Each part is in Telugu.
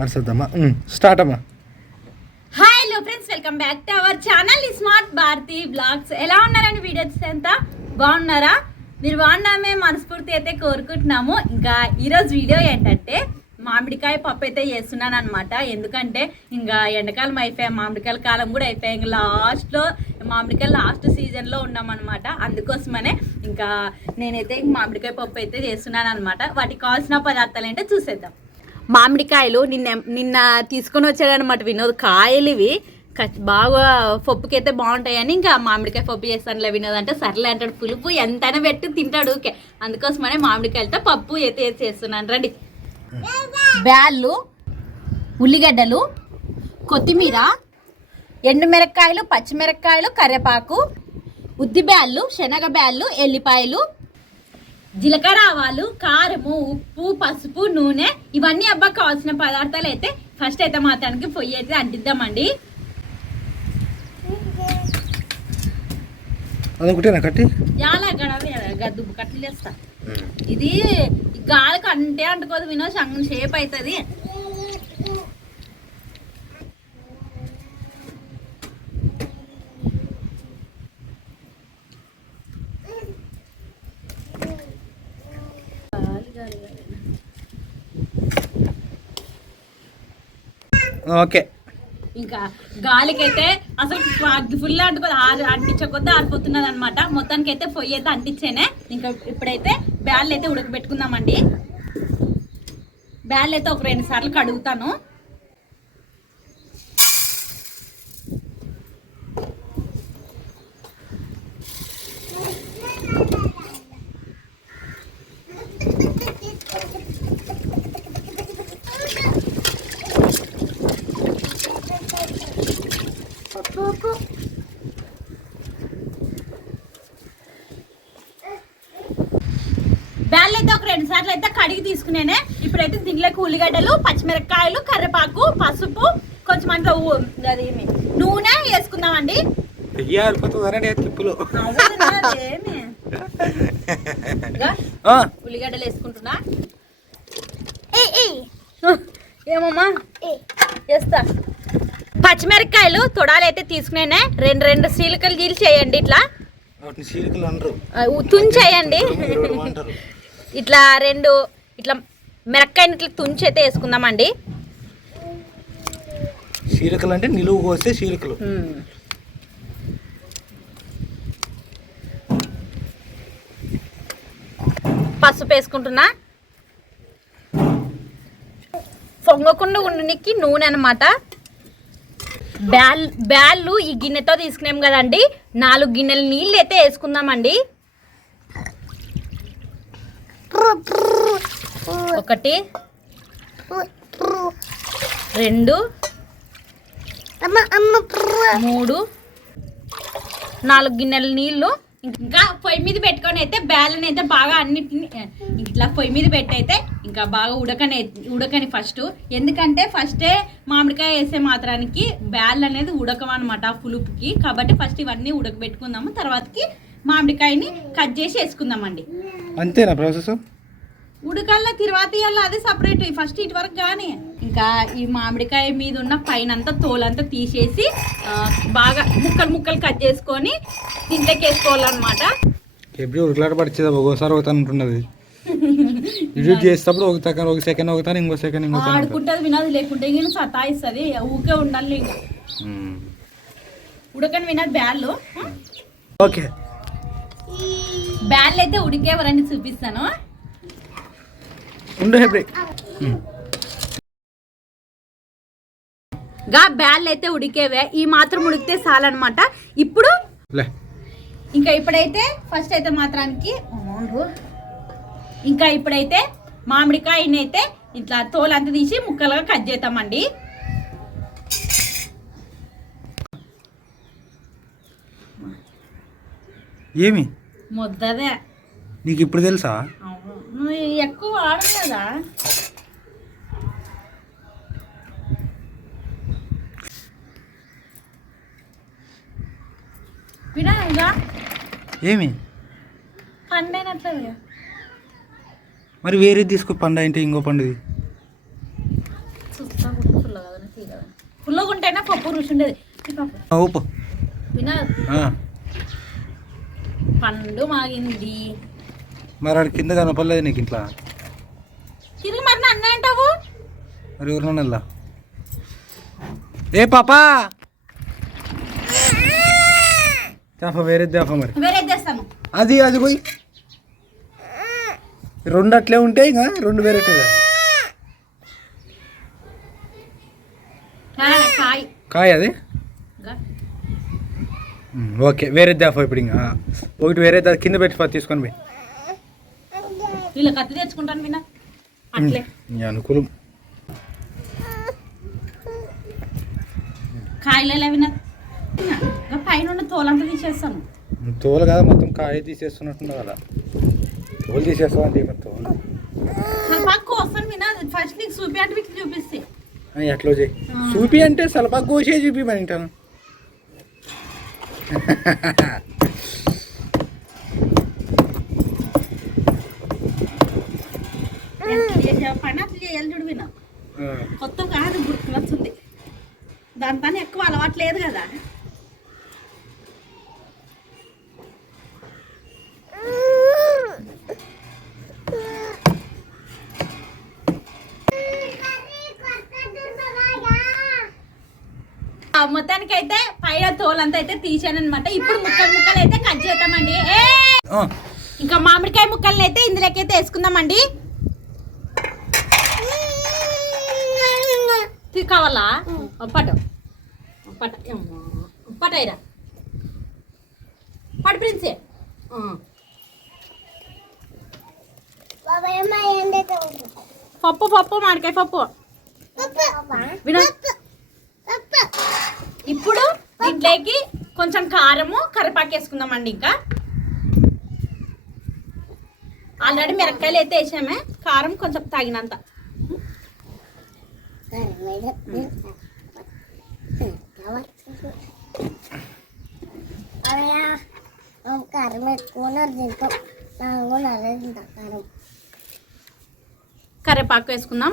వరుసద్దమ్మా స్టార్ట్ అమ్మా. Hi hello friends welcome back to our channel smart Bharathi blogs ఎలా ఉన్నారండి వీడియోస్ ఎంత? బాగున్నారా? మీరు బాగున్నామే మనస్ఫూర్తి అయితే కోరుకుంటున్నాము. ఇంకా ఈరోజు వీడియో ఏంటంటే మామిడికాయ పప్పు అయితే చేస్తున్నాను అనమాట ఎందుకంటే ఇంకా ఎండాకాలం అయిపోయాయి మామిడికాయల కాలం కూడా అయిపోయాయి ఇంకా లాస్ట్లో మామిడికాయ లాస్ట్ సీజన్లో ఉన్నామన్నమాట. అందుకోసమనే ఇంకా నేనైతే మామిడికాయ పప్పు అయితే చేస్తున్నాను అనమాట వాటికి కావాల్సిన పదార్థాలు ఏంటో చూసేద్దాం. మామిడికాయలు నిన్న నిన్న తీసుకొని వచ్చాడనమాట వినోద్. కాయలు ఇవి బాగా పప్పుకి అయితే బాగుంటాయని ఇంకా మామిడికాయ పప్పు చేస్తానులే వినోద్ అంటే సర్లే అంటాడు. పులుపు ఎంతైనా పెట్టి తింటాడు ఓకే అందుకోసమనే మామిడికాయలతో పప్పు అయితే చేస్తున్నాను. రండి. బ్యాళ్ళు ఉల్లిగడ్డలు కొత్తిమీర ఎండుమిరపకాయలు పచ్చిమిరపకాయలు కరివేపాకు ఉద్ది బ్యాళ్ళు శనగ బ్యాళ్ళు ఎల్లిపాయలు జీలకర్ర ఆవాలు కారము ఉప్పు పసుపు నూనె ఇవన్నీ అబ్బా కావాల్సిన పదార్థాలు అయితే ఫస్ట్ అయితే మాత్రానికి పొయ్యి అయితే అంటిద్దామండి. అదొకటేనా కట్టి? చాలా గడవ దుబ్బు కట్టలు వేస్తా ఇది గాలికి అంటే అంటుకోదు వినో సంగం షేప్ అవుతుంది. ఓకే. ఇంకా గాలికైతే అసలు ఫుల్ అంటుకోదు ఆరు ఆరిపోతున్నది అనమాట మొత్తానికి అయితే పొయ్యి అయితే అంటించేనే. ఇంకా ఇప్పుడైతే బ్యాళ్ళు అయితే ఉడకబెట్టుకుందామండి. బ్యాళ్ళు అయితే ఒక రెండు సార్లు కడుగుతాను బ్యాళ్ళు అయితే ఒక రెండు సార్లు అయితే కడిగి తీసుకునేనే. ఇప్పుడైతే దీంట్లోకి ఉల్లిగడ్డలు పచ్చిమిరపకాయలు కరివేపాకు పసుపు కొంచెం అంత అది నూనె వేసుకుందామండి. ఉల్లిగడ్డలు వేసుకుంటున్నా. ఏమమ్మా? వేస్తా. పచ్చిమిరపకాయలు తొడాలు అయితే తీసుకునేనే. రెండు రెండు సీలికలు గీలు చేయండి ఇట్లా. తుంచేయండి ఇట్లా రెండు ఇట్లా మిరక్కాయని ఇట్లా తుంచి అయితే వేసుకుందామండి. చీలికలు అంటే నిలువు కోస్తే చీలికలు. పసుపు వేసుకుంటున్నా. పొంగకుండా ఉండనికి నూనె అనమాట బ్యాల్ బ్యాళ్ళు ఈ గిన్నెతో తీసుకున్నాం కదండి. నాలుగు గిన్నెల నీళ్ళు అయితే వేసుకుందామండి. ఒకటి. రెండు. మూడు. నాలుగు గిన్నెల నీళ్ళు. ఇంకా పొయ్యి మీద పెట్టుకొని అయితే బ్యాలని అయితే బాగా అన్నిటిని ఇట్లా పొయ్యి మీద పెట్టయితే ఇంకా బాగా ఉడకని ఉడకని ఫస్ట్. ఎందుకంటే ఫస్టే మామిడికాయ వేసే మాత్రానికి బ్యాల్ అనేది ఉడకమన్నమాట పులుపుకి. కాబట్టి ఫస్ట్ ఇవన్నీ ఉడకబెట్టుకుందాము. తర్వాతకి మామిడికాయని కట్ చేసి వేసుకుందామండి. అంతేనా ప్రాసెస్? ఉడకల్లా తర్వాత ఇవ్వాలి అది సపరేట్. ఫస్ట్ ఇటు వరకు కానీ. ఇంకా ఈ మామిడికాయ మీద ఉన్న పైన అంతా తోలంతా తీసేసి బాగా ముక్కలు ముక్కలు కట్ చేసుకొని దీంట్లోకి వేసుకోవాలన్నమాట ఎప్పుడు ఉడకలాట పడిచేది ఒకసారి ఒకతాను ఉంటున్నది ఎడిట్ చేసేటప్పుడు ఒక సెకండ్ ఒక సెకండ్ ఒకతాను ఇంకో సెకండ్ ఇంకో ఆడుకుంటుంది వినది లేకుంటే ఇంకా సతాయిస్తుంది. ఊకే ఉండాలి ఇంకా. ఉడకని వినది బ్యాళ్ళు. ఓకే. బ్యాళ్ళు అయితే ఉడికేవరని చూపిస్తాను గా బ్యాళ్ళు అయితే ఉడికేవే ఈ మాత్రం ఉడికితే చాలన్నమాట. ఇప్పుడు లే. ఇంకా ఇప్పుడైతే ఫస్ట్ అయితే మాత్రానికి. ఇంకా ఇప్పుడైతే మామిడికాయని అయితే ఇట్లా తోలంతా తీసి ముక్కలుగా కట్ చేద్దామండి. ఏమి? ముద్దదే. నీకు ఇప్పుడు తెలుసా. నువ్వు ఎక్కువ వాడవు కదా వినగా ఏమి? పండైనట్లేదు మరి వేరే తీసుకో పండు అంటే ఇంకో పండుది? ఉంటేనే పప్పు రుచి ఉండేది. ఊపు. వినా. పండు మాగింది. మరి ఆడ కింద కనపడలేదు నీకు ఇంట్లో? తిరిగి మరి నన్ను అంటావు? మరి ఎవరు నెల ఏ పాపా? చేప వేరే చేప మరి. వేరే తెస్తాను అది అది పోయి. రెండు అట్లే ఉంటాయి ఇంకా రెండు వేరే కాయ. కాయ అది? ఓకే వేరే దాఫా ఇప్పుడు ఇంకా. ఒకటి వేరే దా కింద పెట్టి తీసుకొని పోయి. కత్తి తెచ్చుకుంటాను వినా? అట్లే. నీ అనుకూలం. వినా? పైన తోలంతా తీసేస్తాను. తోలు కదా మొత్తం కాయ తీసేస్తున్నట్టుంది కదా. తోలు తీసేస్తావు అంటే తోలు. ఫస్ట్ నీకు చూపి అంటే చూపిస్తే. ఎట్లా చేయి చూపి అంటే సలపా కోసే చూపి చేసే పని చేయాలి చూడు కొత్త కాదు గుర్తుకొస్తుంది దాంతో ఎక్కువ అలవాటు లేదు కదా. తోలంతా అయితే తీసాను అనమాట ఇప్పుడు ముక్కలు ముక్కలు అయితే కట్ చేద్దామండి. ఏ! ఇంకా మామిడికాయ ముక్కల్ని అయితే ఇందులోకి అయితే వేసుకుందామండి. కావాలా? పట్టు పట్ట పట్టయిరా పట్టు ప్రిన్సే. పప్పు పప్పు మామిడికాయ పప్పు. విను. ఇప్పుడు దీంట్లోకి కొంచెం కారము కరివేపాకు వేసుకుందామండి ఇంకా. ఆల్రెడీ మిరపకాయలు అయితే వేసామే కారం కొంచెం తగినంత. కారం ఎక్కువ తింటాం కారం కరివేపాకు వేసుకుందాం.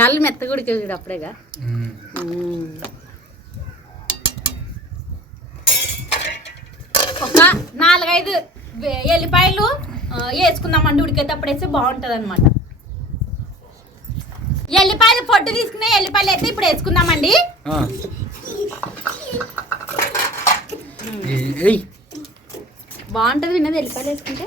బ్యాళ్ళు మెత్తగా ఉడికేది అప్పుడేగా. ఒక నాలుగైదు ఎల్లిపాయలు వేసుకుందామండి ఉడికేటప్పుడు వేస్తే బాగుంటుంది అనమాట ఎల్లిపాయలు పొట్టు తీసుకునే ఎల్లిపాయలు అయితే ఇప్పుడు వేసుకుందామండి. బాగుంటుంది విన్నది ఎల్లిపాయలు వేసుకుంటే.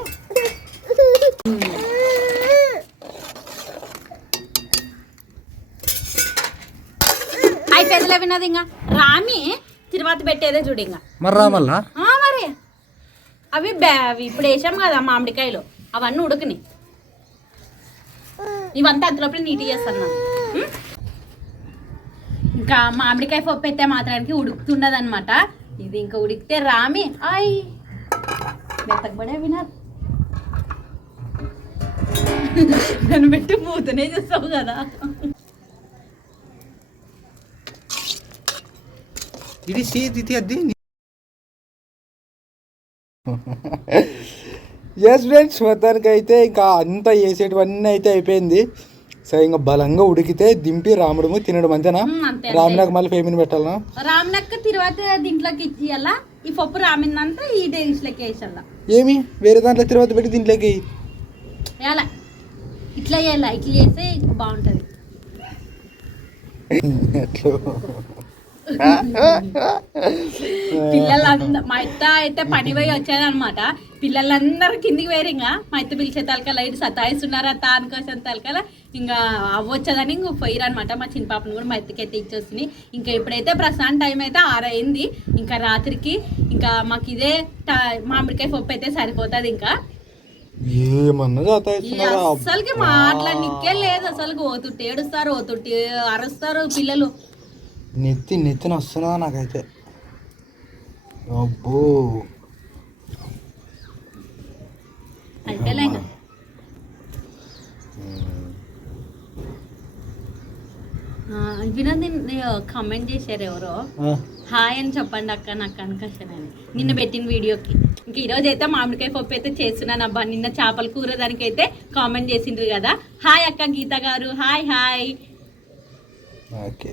అయిపోయిందిలే విన్నది ఇంకా. రామి తిరువాత పెట్టేదే చూడు ఇంకా. మరి రా మళ్ళా ఆ, మరి. అవి ఇప్పుడు వేసాం కదా మామిడికాయలు. అవన్నీ ఉడకని. ఇవంతా అంతలోపల నీట్ చేస్తాను? ఇంకా మామిడికాయ పప్పు అయితే మాత్రానికి ఉడుకుతుండదు అనమాట ఇది ఇంకా ఉడికితే రామి ఆయ్. మెత్తకబడే వినారు నన్ను పెట్టి మూతనే చేస్తావు కదా. ఇది సీది ఇది అది ఎస్ ఫ్రెండ్స్ మొత్తానికి అయితే ఇంకా అంతా వేసేటివన్నీ అయితే అయిపోయింది. సో ఇంకా బలంగా ఉడికితే దింపి రాముడము తినడం అంతేనా. రామునకు మళ్ళీ పేమెంట్ పెట్టాలనా రామ్నక్క తర్వాత దీంట్లోకి ఇచ్చేయాల? ఈ పప్పు రామిందంతా ఈ డేస్లోకి వేసేయాల? ఏమి? వేరే దాంట్లో తర్వాత పెట్టి దీంట్లోకి ఎలా ఇట్లా చేయాల ఇట్లా చేస్తే బాగుంటుంది. ఎట్లా? పిల్లలందరూ మా ఇత్త అయితే పని పోయి వచ్చేదనమాట పిల్లలందరూ కిందికి వేరు ఇంకా మా ఇత్త పిలిచే తలకల ఇటు సతాయిస్తున్నారా తా అనుకోసం తలకల ఇంకా అవ్వొచ్చదని ఇంక పోయిరనమాట మా చిన్న పాపను కూడా మా ఇత్తకి అయితే ఇచ్చొస్తుంది ఇంకా ఇప్పుడైతే ప్రశాంత్ టైం అయితే ఆరైంది. ఇంకా రాత్రికి ఇంకా మాకు ఇదే మామిడికాయ పప్పు అయితే సరిపోతుంది ఇంకా. ఏమన్నా అస్సలకి మాట్లాడనికే లేదు. అసలు ఓతుంటే ఏడుస్తారు ఓతుంటే అరుస్తారు పిల్లలు. నెత్తి నెత్తిన వస్తున్నా నాకైతే? అబ్బో! వినోద్ కామెంట్ చేశారు ఎవరో? హాయ్ అని చెప్పండి అక్క నాకు కనకషన్ అని. నిన్న పెట్టిన వీడియోకి. ఇంక ఈరోజు అయితే మామిడికాయ పప్పు అయితే చేస్తున్నాను అబ్బా. నిన్న చేపల కూర దానికైతే కామెంట్ చేసిండ్రు కదా. హాయ్ అక్క గీత గారు. Hi hi. ఓకే.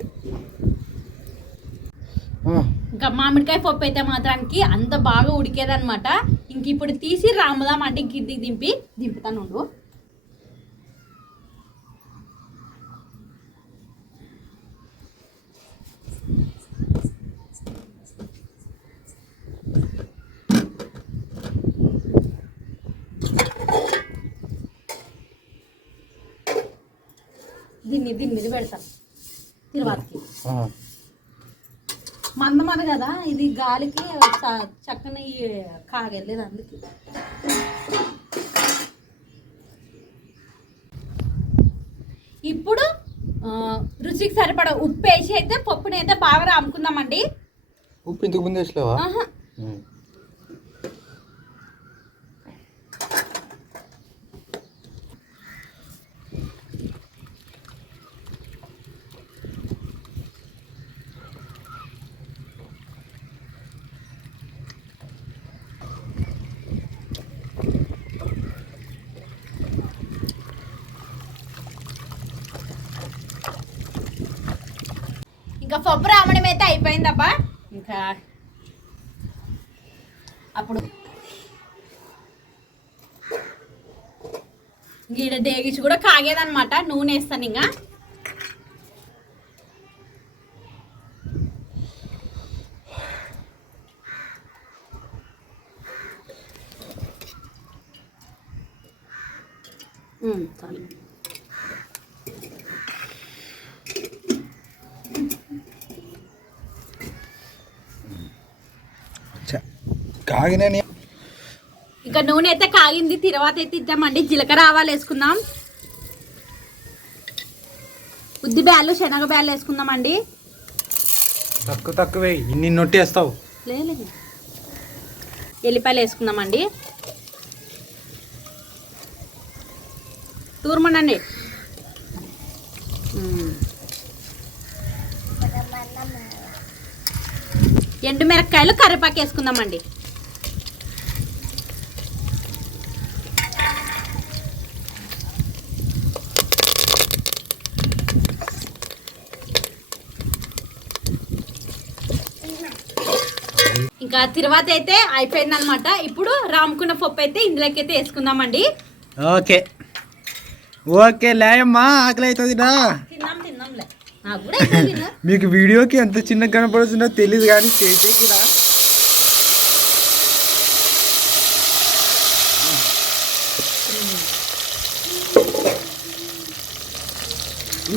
ఇంకా మామిడికాయ పప్పు అయితే మాత్రానికి అంత బాగా ఉడికేదన్నమాట. ఇంక ఇప్పుడు తీసి రాముదాం అంటే కిందికి దింపి దింపుతాను. దీన్ని దీని మీద పెడతాను తిరువాతికి. మందమది కదా ఇది గాలికి చక్కని కాగలేదు అందుకే. ఇప్పుడు రుచికి సరిపడ ఉప్పు వేసి అయితే పప్పుని అయితే బాగా రాముకుందామండి. ఉప్పు ఇంతకు ముందు వేసలేవా ఇంకా పప్పు రావడం అయితే అయిపోయిందబ్బా. ఇంకా అప్పుడు గీడ డేగిచి కూడా కాగేదన్నమాట నూనె వేస్తాను ఇంకా చాలు. కాగినని ఇక నూనె అయితే కాగింది తర్వాత అయితే ఇద్దామండి. జీలకర్ర ఆవాలు వేసుకుందాం. ఉద్ది బ్యాలు శనగ బ్యాలు వేసుకుందామండి. తక్కువ తక్కువే ఇన్ని నొట్టేస్తావు లేదు ఎల్లిపాయలు వేసుకుందామండి. తూర్మనండి. మ్మ్. ఎండు మిరపకాయలు కరివేపాకు వేసుకుందామండి. ఇంకా తర్వాత అయితే అయిపోయింది అనమాట ఇప్పుడు రాముకున్న పప్పు అయితే ఇందులోకి అయితే వేసుకుందామండి. ఓకే. ఓకే లేయమ్మా ఆకలి అవుతుందిరా తిన్నాం తిన్నాంలే. నాకు కూడా అయిపోయింది. మీకు వీడియోకి ఎంత చిన్న కనపడుతుందో తెలియదు కానీ చేసేకి రా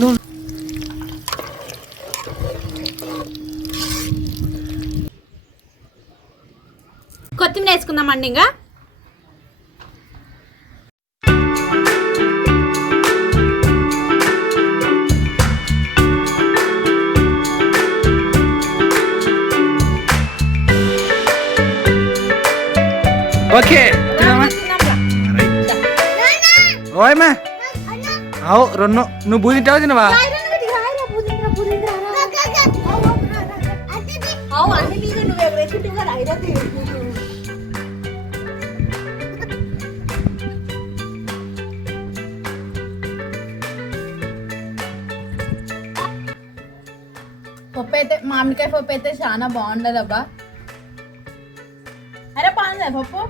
నువ్వు కొత్తిమీర వేసుకుందామండి ఇంకా. ఓకే. ఓయమ్మా అవు రెండు నువ్వు బూది తింటావా తినవా? పప్పు అయితే మామిడికాయ పప్పు అయితే చాలా బాగుండదు అబ్బా. అరే బాగుంది పప్పు.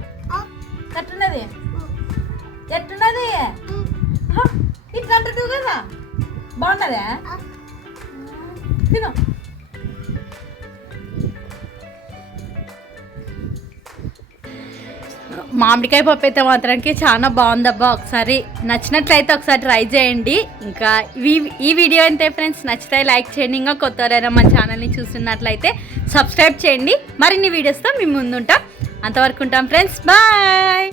ఎట్టున్నది ఎట్టున్నది ఇట్లా అంటున్నావు కదా? బాగున్నదా తిను. మామిడికాయ పప్పు అయితే మాత్రానికి చాలా బాగుందబ్బా. ఒకసారి నచ్చినట్లయితే ఒకసారి ట్రై చేయండి. ఇంకా ఈ ఈ వీడియో అయితే ఫ్రెండ్స్ నచ్చితే లైక్ చేయండి. ఇంకా కొత్త ఎవరైనా ఛానల్ని చూస్తున్నట్లయితే సబ్స్క్రైబ్ చేయండి. మరిన్ని వీడియోస్తో మేము ముందుంటాం. అంతవరకు ఉంటాం ఫ్రెండ్స్. బాయ్!